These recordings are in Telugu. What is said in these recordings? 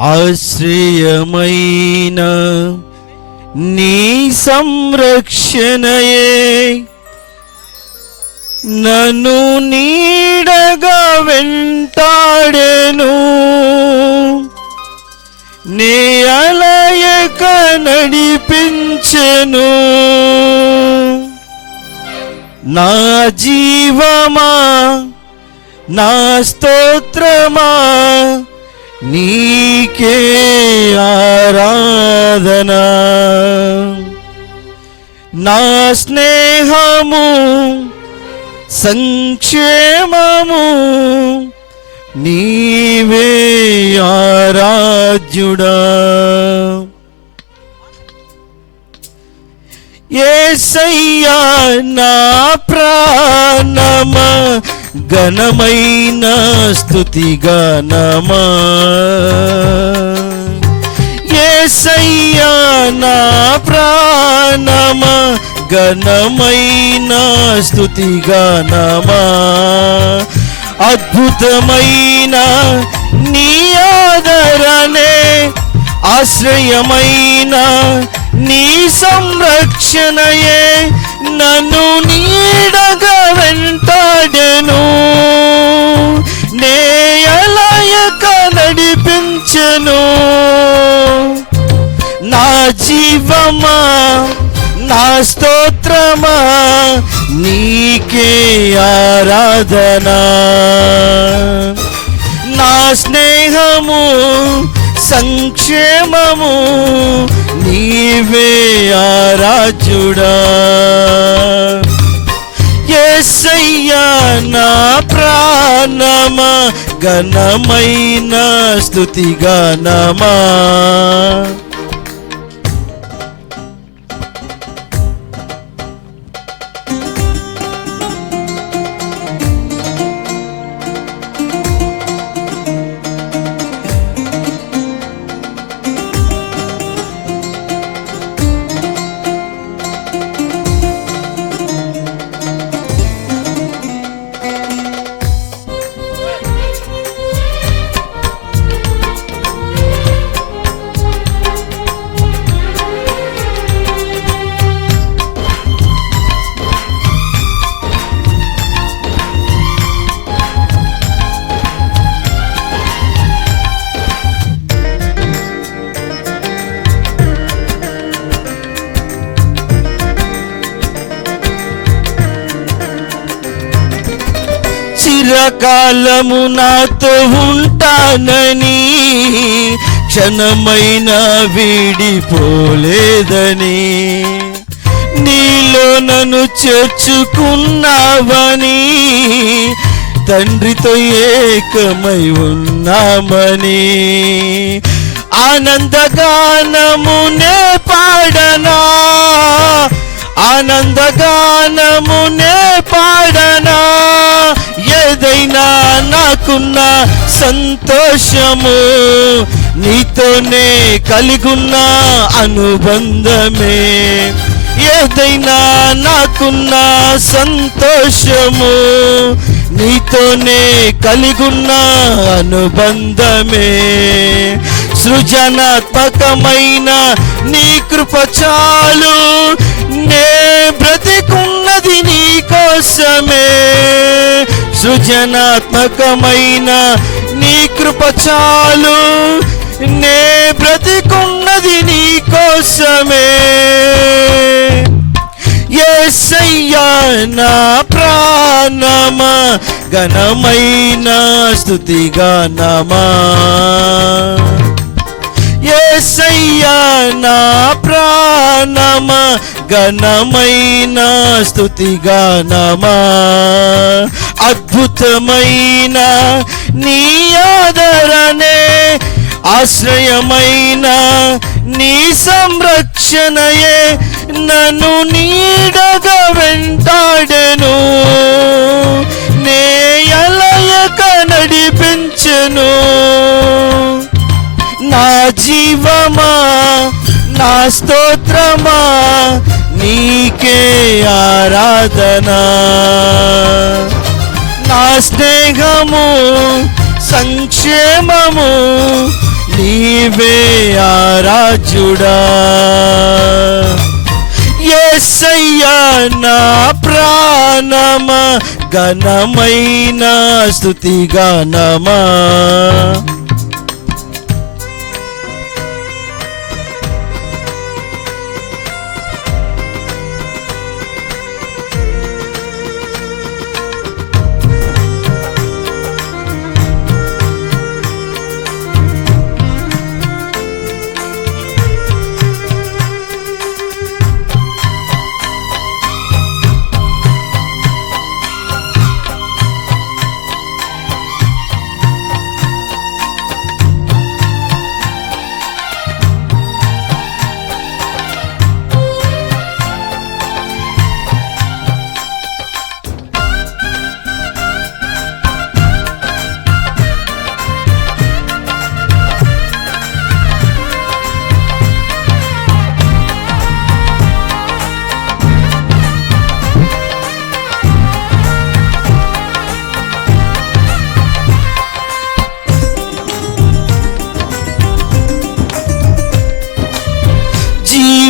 ఆశ్రయమైన నీ సంరక్షణయే నన్ను నీడగా వెంటాడెను. నీ అలయక నడిపించెను. నా జీవమా నా స్తోత్రమా నీకే ఆరాధన. నా స్నేహము సంక్షేమము నీవే ఆరాధ్యుడా. యేసయ్యా నా ప్రాణమా ఘనమైన స్తుతి గానమా. యేసయ్యా నా ప్రాణమా ఘనమైన స్తుతి గానమా. అద్భుతమైన నీ ఆదరణే ఆశ్రయమైన నీ సంరక్షణయే నన్ను నీడగా వెంటాడెను. నే అలయక నడిపించెను. నా జీవమా నా స్తోత్రమా నీకే ఆరాధన. నా స్నేహము సంక్షేమము నీవే ఆరాధ్యుడా. యేసయ్యా నా ప్రాణమా ఘనమైన స్తుతి గానమా. చిరకాలము నాతో ఉంటానని క్షణమైన వీడిపోలేదని నీలో నన్ను చేర్చుకున్నావని తండ్రితో ఏకమై ఉన్నామని ఆనందగానమునే పాడనా. ఆనందగానమునే పాడనా. ఏదైనా నాకున్న సంతోషము నీతోనే కలిగున్న అనుబంధమే. ఏదైనా నాకున్న సంతోషము నీతోనే కలిగున్న అనుబంధమే. సృజనాత్మకమైన నీ కృప చాలు. నే బ్రతికున్నది నీ కోసమే. సృజనాత్మకమైన నీ కృప చాలు. నే బ్రతికున్నది నీ కోసమే. యేసయ్యా నా ప్రాణమా ఘనమైన స్తుతి గానమా. యేసయ్యా నా ప్రాణమా ఘనమైన స్తుతి గానమా. అద్భుతమైన నీ ఆదరణే ఆశ్రయమైన నీ సంరక్షణయే నన్ను నీడగా వెంటాడెను. నే అలయక నడిపించెను. నా జీవమా నా స్తోత్రమా నీకే ఆరాధన. నా స్నేహము సంక్షేమము నీవే ఆరాధ్యుడా. యేసయ్యా నా ప్రాణమా ఘనమైన స్తుతి గానమా.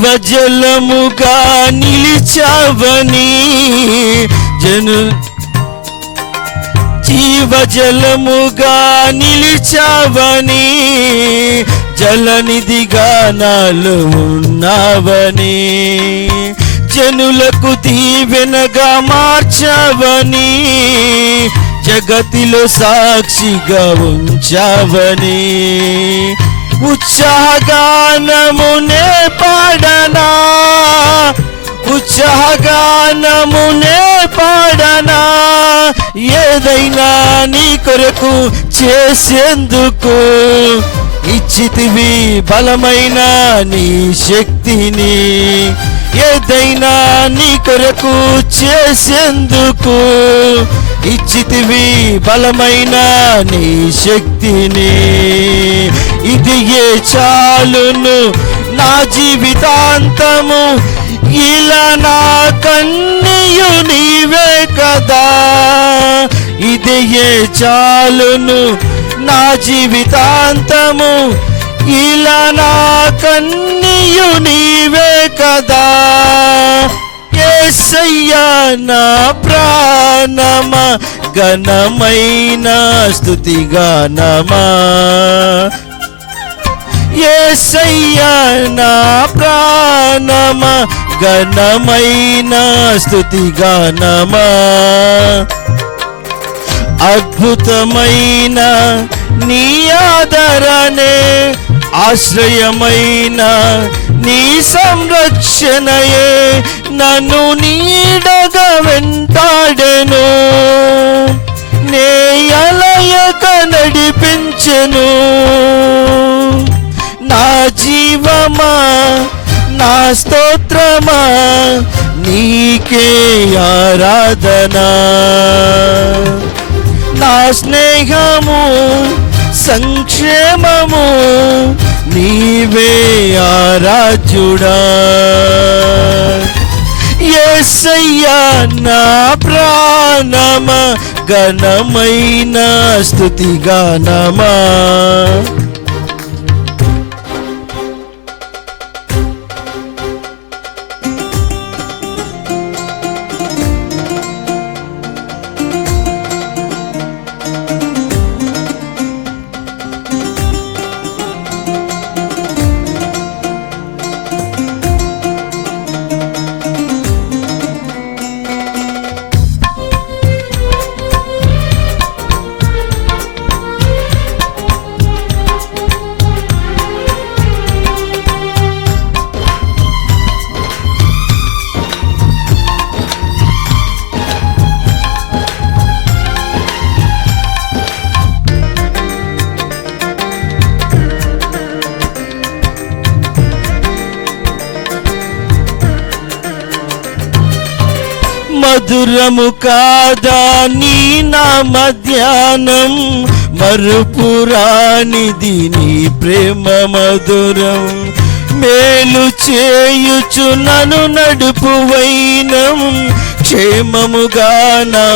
జీవజలముగా నిలిచావని జీవజలముగా నిలిచావని జలనిధిగా నాలో ఉన్నావని జనులకు దీవెనగా మార్చావని జగతిలో సాక్షిగా ఉంచావని ఉత్సాహగానమునే పాడనా ఉత్సాహగానమునే పాడనా ఏదైనా నీ కొరకు చేసేందుకు ఇచ్చితివి బలమైన నీ శక్తిని ఏదైనా నీ కొరకు చేసేందుకు ఇచ్చితివి బలమైన నీ శక్తిని ఇది ఏ చాలును నా జీవితాంతము ఇలా నా కన్నీయు నీవే కదా ఇది ఏ చాలును నా జీవితాంతము ఇలా నా కన్నీయు నీవే కదా యేసయ్యా నా ప్రాణమా ఘనమైన స్తుతి గానమా యేసయ్యా నా ప్రాణమా ఘనమైన స్తుతి గానమా అద్భుతమైన నీ ఆదరణే ఆశ్రయమైన నీ సంరక్షణయే నన్ను నీడగా వెంటాడెను నే అలయక నడిపించెను నా జీవమా నా స్తోత్రమా నీకే ఆరాధనా నా స్నేహము సంక్షేమము నీవే ఆరాధ్యుడా యేసయ్యా నా ప్రాణమా ఘనమైన స్తుతి గానమా మధురము కాదా నీ నామ ధ్యానం మరుపురానిది నీ ప్రేమ మధురం మేలు చేయుచు నన్ను నడుపు వైనం క్షేమముగా నా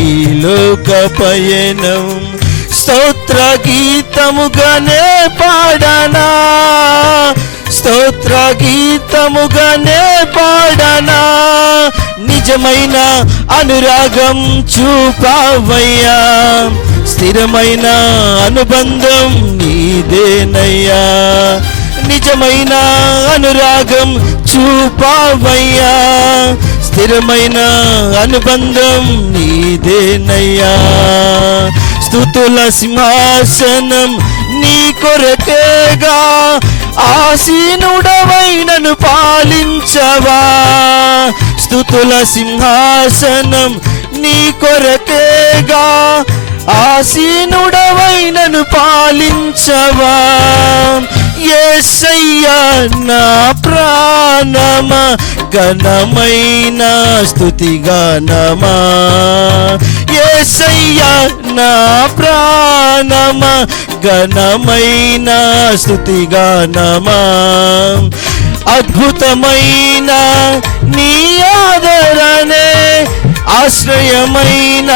ఈ లోక పయనం స్తోత్ర స్తోత్ర గీతముగానే పాడనా, స్తోత్ర గీతముగానే పాడనా. నిజమైన అనురాగం చూపావయ్యా, స్థిరమైన అనుబంధం నీదేనయ్యా. నిజమైన అనురాగం చూపావయ్యా, స్థిరమైన అనుబంధం నీదేనయ్యా. స్తుతుల సింహాసనం నీ కొరకేగా, ఆసీనుడవై నన్ను పాలించవా. స్తుతుల సింహాసనం నీ కొరకేగా, ఆసీనుడవై నన్ను పాలించవా. యేసయ్యా నా ప్రాణమా, ఘనమైన స్తుతి గానమా. యేసయ్యా నా ప్రాణమా, ఘనమైన స్తుతి గానమా. అద్భుతమైన నీ ఆదరణే, ఆశ్రయమైన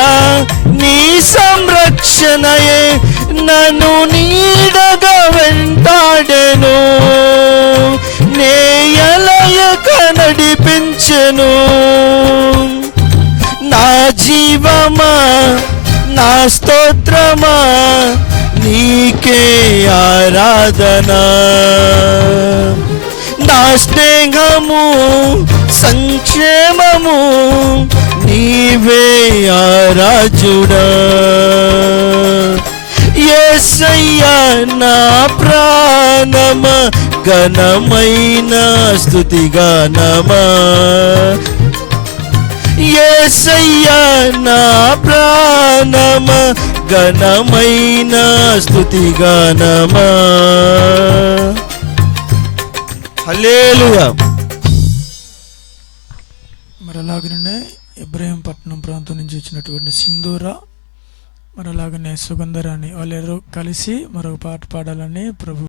నీ సంరక్షణయే నన్ను నీడగా వెంటాడెను, నేయలయక నడిపించెను. నా జీవమా, నా స్తోత్రమా, నీకే ఆరాధన. నా స్నేహము సంక్షేమము నీవే ఆరాజుడా. యేసయ్యా నా ప్రాణమా, ఘనమైన స్తుతి గానమా. యేసయ్యా నా ప్రాణమా, ఘనమైన స్తుతి గానమా. హల్లెలూయా. మరి అలాగనే ఇబ్రహీంపట్నం ప్రాంతం నుంచి వచ్చినటువంటి సింధూర, మరి అలాగనే సుగంధరాణి వాళ్ళెవరూ కలిసి మరొక పాట పాడాలని ప్రభు